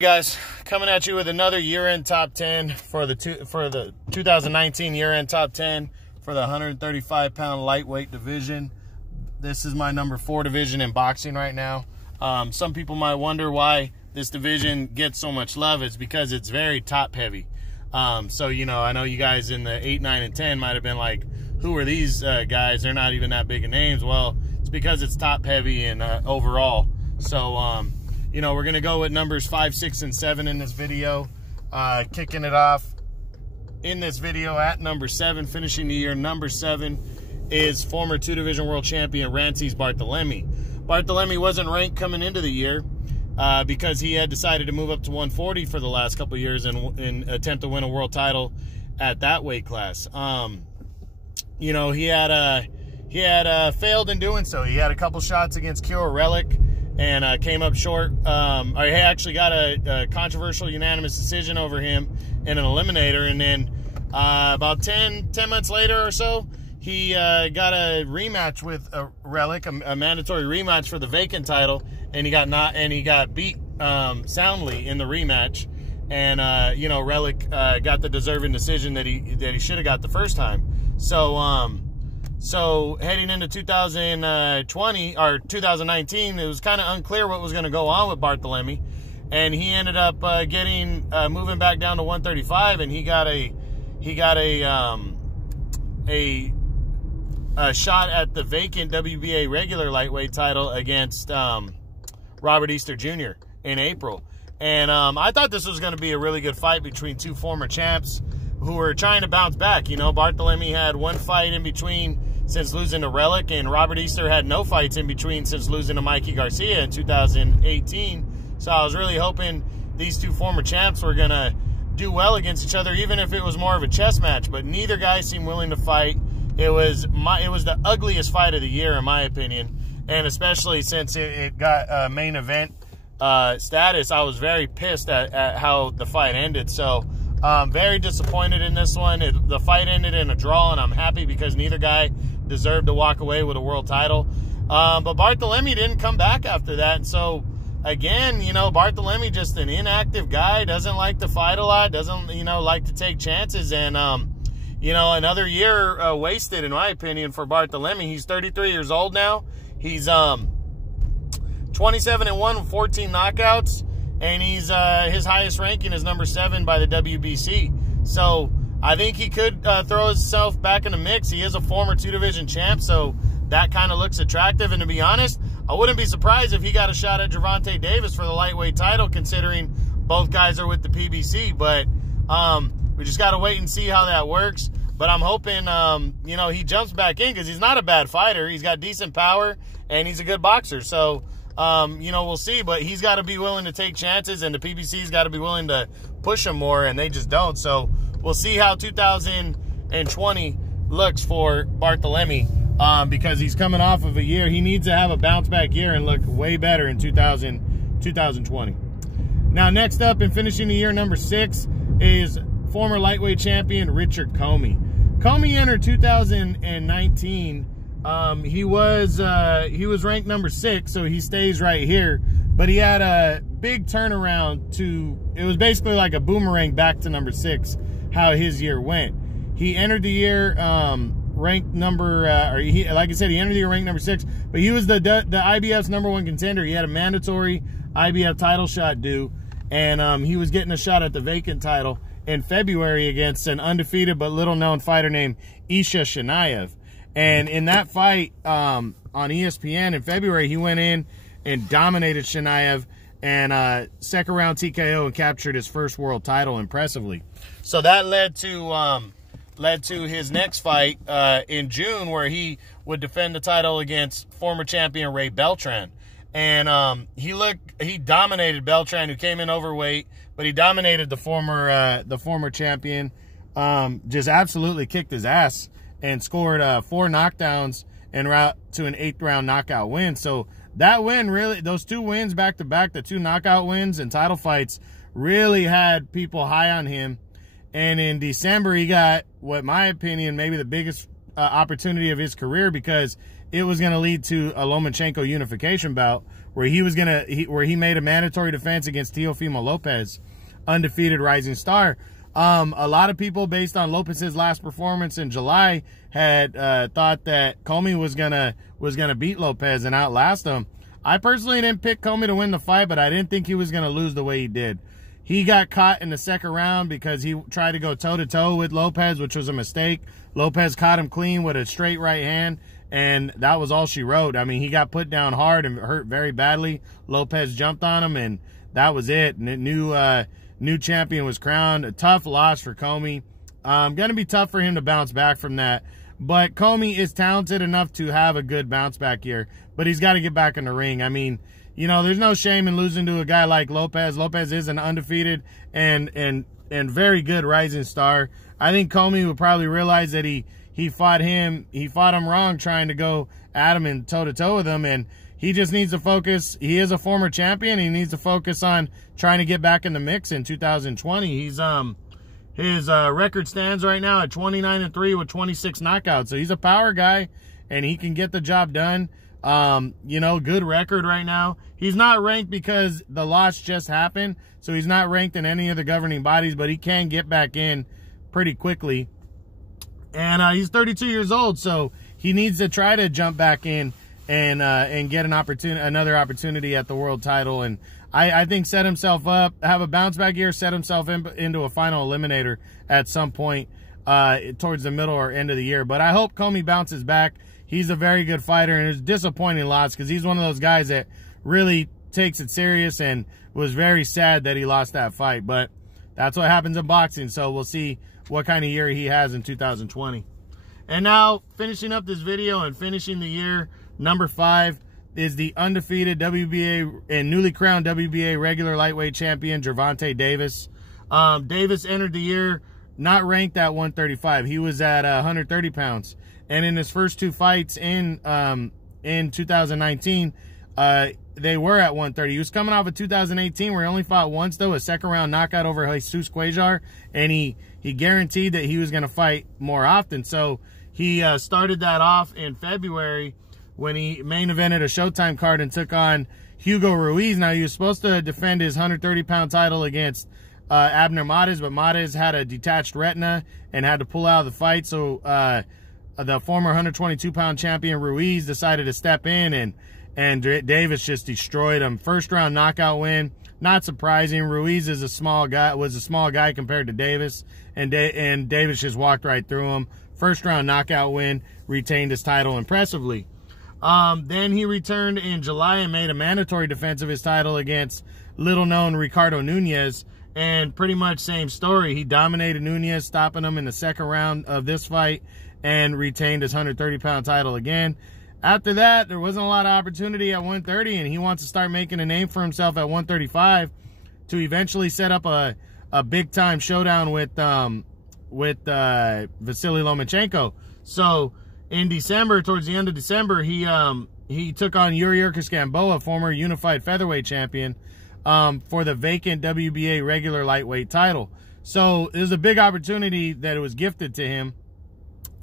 Guys, coming at you with another year-end top 10 for the 2019 year-end top 10 for the 135-pound lightweight division. This is my number 4 division in boxing right now. Some people might wonder why this division gets so much love. It's because it's very top-heavy. So, you know, I know you guys in the 8, 9, and 10 might have been like, who are these guys? They're not even that big of names. Well, it's because it's top-heavy and overall. So, you know, we're going to go with numbers 5, 6, and 7 in this video. Kicking it off in this video at number 7, finishing the year number 7, is former 2-division world champion Rances Barthelemy. Barthelemy wasn't ranked coming into the year because he had decided to move up to 140 for the last couple of years and attempt to win a world title at that weight class. You know, he had failed in doing so. He had a couple shots against Kiro Relic and came up short. He actually got a controversial unanimous decision over him in an eliminator. And then about 10 months later or so, he got a rematch with Relic, a mandatory rematch for the vacant title, and he got beat soundly in the rematch. And you know, Relic got the deserving decision that he should have got the first time. So heading into 2020 or 2019, it was kind of unclear what was going to go on with Barthelemy, and he ended up moving back down to 135, and he got a shot at the vacant WBA regular lightweight title against Robert Easter Jr. in April. And I thought this was going to be a really good fight between two former champs who were trying to bounce back. You know, Barthelemy had one fight in between since losing to Relic, and Robert Easter had no fights in between since losing to Mikey Garcia in 2018. So I was really hoping these two former champs were going to do well against each other, even if it was more of a chess match. But neither guy seemed willing to fight. It was the ugliest fight of the year, in my opinion, and especially since it got main event status. I was very pissed at how the fight ended. So very disappointed in this one. The fight ended in a draw, and I'm happy because neither guy deserved to walk away with a world title. But Barthelemy didn't come back after that. And so, again, you know, Barthelemy, just an inactive guy, doesn't like to fight a lot, doesn't, you know, like to take chances. And, you know, another year wasted, in my opinion, for Barthelemy. He's 33 years old now. He's 27-1 with 14 knockouts. And he's his highest ranking is number 7 by the WBC. So I think he could throw himself back in the mix. He is a former 2-division champ, so that kind of looks attractive. And to be honest, I wouldn't be surprised if he got a shot at Gervonta Davis for the lightweight title, considering both guys are with the PBC. But we just got to wait and see how that works. But I'm hoping, you know, he jumps back in because he's not a bad fighter. He's got decent power, and he's a good boxer. So, you know, we'll see. But he's got to be willing to take chances, and the PBC's got to be willing to push him more, and they just don't. So we'll see how 2020 looks for Barthelemy, because he's coming off of a year. He needs to have a bounce-back year and look way better in 2020. Now, next up and finishing the year number 6 is former lightweight champion Richard Comey. Comey entered 2019. He was ranked number 6, so he stays right here. But he had a big turnaround it was basically like a boomerang back to number 6, how his year went. He entered the year ranked number, like I said, he entered the year ranked number 6, but he was the IBF's number 1 contender. He had a mandatory IBF title shot due, and he was getting a shot at the vacant title in February against an undefeated but little-known fighter named Isha Shanayev. And in that fight on ESPN in February, he went in and dominated Shanayev and second round TKO and captured his first world title impressively. So that led to his next fight in June, where he would defend the title against former champion Ray Beltran. And he dominated Beltran, who came in overweight, but he dominated the former champion. Just absolutely kicked his ass and scored 4 knockdowns en route to an 8th round knockout win. So that win, really, those 2 wins back to back, the 2 knockout wins and title fights, really had people high on him. And in December, he got, what in my opinion, maybe the biggest opportunity of his career, because it was going to lead to a Lomachenko unification bout where he made a mandatory defense against Teofimo Lopez, undefeated rising star. A lot of people, based on Lopez's last performance in July, had thought that Comey was gonna beat Lopez and outlast him. I personally didn't pick Comey to win the fight, but I didn't think he was gonna lose the way he did. He got caught in the second round because he tried to go toe-to-toe with Lopez, which was a mistake. Lopez caught him clean with a straight right hand, and that was all she wrote. I mean, he got put down hard and hurt very badly. Lopez jumped on him, and that was it. And new champion was crowned. A tough loss for Comey. Going to be tough for him to bounce back from that. But Comey is talented enough to have a good bounce back here. But he's got to get back in the ring. I mean, you know, there's no shame in losing to a guy like Lopez. Lopez is an undefeated and very good rising star. I think Comey would probably realize that he fought him wrong trying to go at him and toe-to-toe with him, and he just needs to focus. He is a former champion. He needs to focus on trying to get back in the mix in 2020. His record stands right now at 29-3 with 26 knockouts. So he's a power guy, and he can get the job done. You know, good record right now. He's not ranked because the loss just happened, so he's not ranked in any of the governing bodies, but he can get back in pretty quickly. And he's 32 years old, so he needs to try to jump back in and get another opportunity at the world title. And I think set himself up, have a bounce back year, set himself into a final eliminator at some point towards the middle or end of the year. But I hope Comey bounces back. He's a very good fighter, and it's a disappointing loss because he's one of those guys that really takes it serious and was very sad that he lost that fight. But that's what happens in boxing, so we'll see what kind of year he has in 2020. And now, finishing up this video and finishing the year, number 5 is the undefeated WBA and newly crowned WBA regular lightweight champion, Gervonta Davis. Davis entered the year not ranked at 135. He was at 130 pounds. And in his first 2 fights in 2019, they were at 130. He was coming off of 2018 where he only fought once, though, a second-round knockout over Jesus Cuellar, and he guaranteed that he was going to fight more often. So he started that off in February when he main evented a Showtime card and took on Hugo Ruiz. Now, he was supposed to defend his 130-pound title against Abner Mares, but Mares had a detached retina and had to pull out of the fight. So the former 122-pound champion Ruiz decided to step in, and Davis just destroyed him. First-round knockout win. Not surprising. Ruiz is a small guy compared to Davis, and Davis just walked right through him. First-round knockout win, retained his title impressively. Then he returned in July and made a mandatory defense of his title against little-known Ricardo Nunez, and pretty much same story. He dominated Nunez, stopping him in the second round of this fight, and retained his 130-pound title again. After that, there wasn't a lot of opportunity at 130, and he wants to start making a name for himself at 135 to eventually set up a big-time showdown with Vasily Lomachenko. So in December, towards the end of December, he took on Yuriorkis Gamboa, former unified featherweight champion, for the vacant WBA regular lightweight title. So it was a big opportunity that it was gifted to him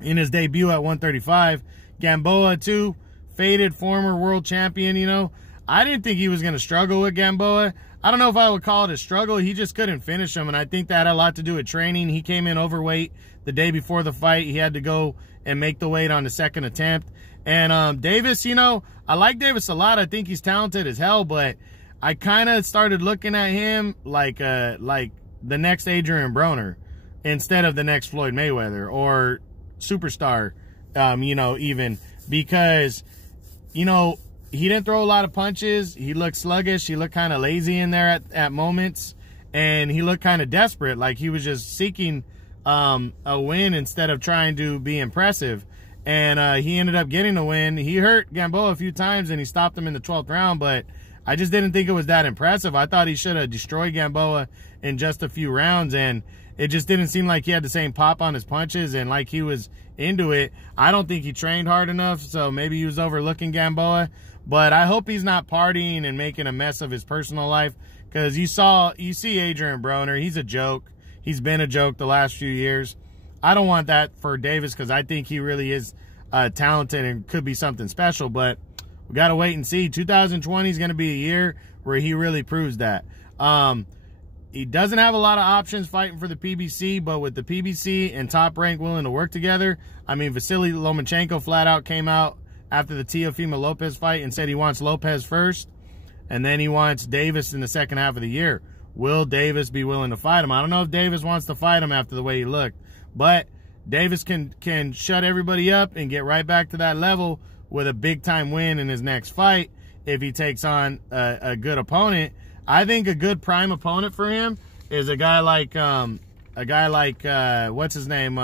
in his debut at 135. Gamboa, too, faded former world champion, you know. I didn't think he was going to struggle with Gamboa. I don't know if I would call it a struggle. He just couldn't finish him, and I think that had a lot to do with training. He came in overweight the day before the fight. He had to go and make the weight on the second attempt. And Davis, you know, I like Davis a lot. I think he's talented as hell, but I kind of started looking at him like the next Adrian Broner instead of the next Floyd Mayweather or Superstar, you know, even because, you know, he didn't throw a lot of punches. He looked sluggish. He looked kind of lazy in there at moments, and he looked kind of desperate, like he was just seeking a win instead of trying to be impressive. And he ended up getting a win. He hurt Gamboa a few times, and he stopped him in the 12th round, but I just didn't think it was that impressive. I thought he should have destroyed Gamboa in just a few rounds, and it just didn't seem like he had the same pop on his punches and like he was into it. I don't think he trained hard enough, so maybe he was overlooking Gamboa. But I hope he's not partying and making a mess of his personal life, because you see Adrian Broner. He's a joke. He's been a joke the last few years. I don't want that for Davis, because I think he really is talented and could be something special. But we got to wait and see. 2020 is going to be a year where he really proves that. He doesn't have a lot of options fighting for the PBC, but with the PBC and Top Rank willing to work together, I mean, Vasily Lomachenko flat out came out after the Teofimo Lopez fight and said he wants Lopez first, and then he wants Davis in the second half of the year. Will Davis be willing to fight him? I don't know if Davis wants to fight him after the way he looked, but Davis can shut everybody up and get right back to that level with a big-time win in his next fight if he takes on a good opponent. I think a good prime opponent for him is a guy like what's his name,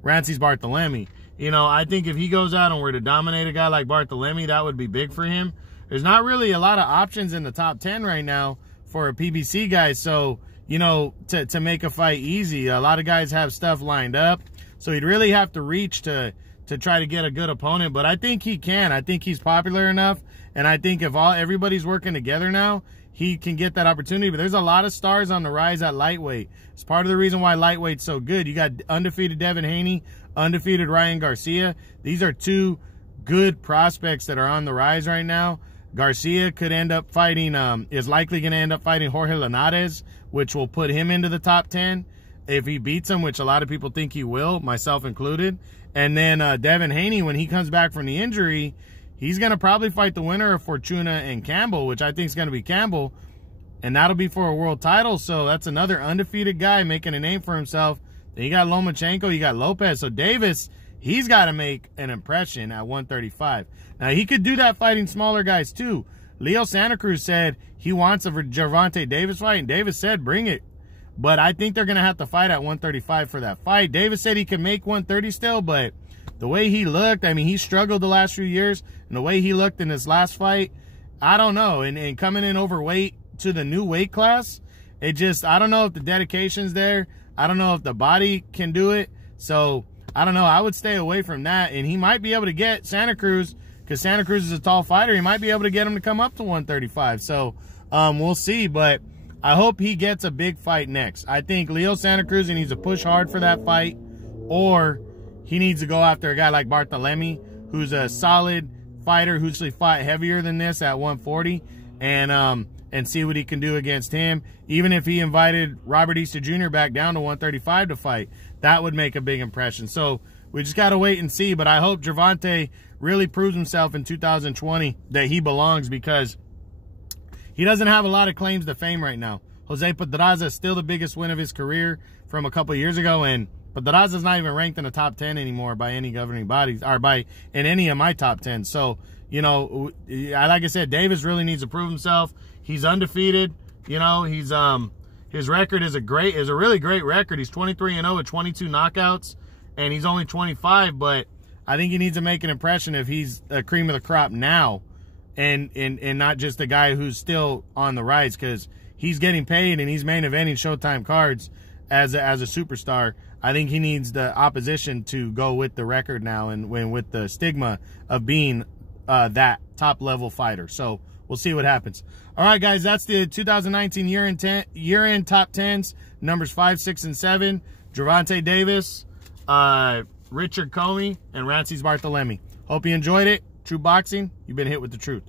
Rancis Barthelemy. You know, I think if he goes out and were to dominate a guy like Barthelemy, that would be big for him. There's not really a lot of options in the top 10 right now for a PBC guy, so, you know, to make a fight easy. A lot of guys have stuff lined up, so he'd really have to reach to try to get a good opponent, but I think he can. I think he's popular enough, and I think if everybody's working together now, he can get that opportunity. But there's a lot of stars on the rise at lightweight. It's part of the reason why lightweight's so good. You got undefeated Devin Haney, undefeated Ryan Garcia. These are two good prospects that are on the rise right now. Garcia could end up fighting, is likely going to end up fighting Jorge Linares, which will put him into the top 10 if he beats him, which a lot of people think he will, myself included. And then Devin Haney, when he comes back from the injury, he's going to probably fight the winner of Fortuna and Campbell, which I think is going to be Campbell, and that'll be for a world title. So that's another undefeated guy making a name for himself. Then you got Lomachenko, you got Lopez. So Davis, he's got to make an impression at 135. Now, he could do that fighting smaller guys too. Leo Santa Cruz said he wants a Gervonta Davis fight, and Davis said, bring it. But I think they're going to have to fight at 135 for that fight. Davis said he can make 130 still, but the way he looked, I mean, he struggled the last few years, and the way he looked in his last fight, I don't know. And coming in overweight to the new weight class, it just, I don't know if the dedication's there. I don't know if the body can do it. So, I don't know. I would stay away from that. And he might be able to get Santa Cruz, because Santa Cruz is a tall fighter. He might be able to get him to come up to 135. So, we'll see. But I hope he gets a big fight next. I think Leo Santa Cruz needs to push hard for that fight, or he needs to go after a guy like Barthelemy, who's a solid fighter who's actually fought heavier than this at 140, and see what he can do against him. Even if he invited Robert Easter Jr. back down to 135 to fight, that would make a big impression. So we just got to wait and see, but I hope Gervonta really proves himself in 2020 that he belongs, because he doesn't have a lot of claims to fame right now. Jose Pedraza is still the biggest win of his career from a couple of years ago, and Pedraza's not even ranked in the top 10 anymore by any governing bodies, or in any of my top 10. So, you know, like I said, Davis really needs to prove himself. He's undefeated. You know, he's his record is a really great record. He's 23-0 with 22 knockouts, and he's only 25. But I think he needs to make an impression if he's a cream of the crop now, and not just a guy who's still on the rise, because he's getting paid and he's main eventing Showtime cards as a superstar. I think he needs the opposition to go with the record now and win with the stigma of being that top-level fighter. So we'll see what happens. All right, guys, that's the 2019 year-end top 10s, numbers 5, 6, and 7. Gervonta Davis, Richard Comey, and Rancis Barthelemy. Hope you enjoyed it. True Boxing, you've been hit with the truth.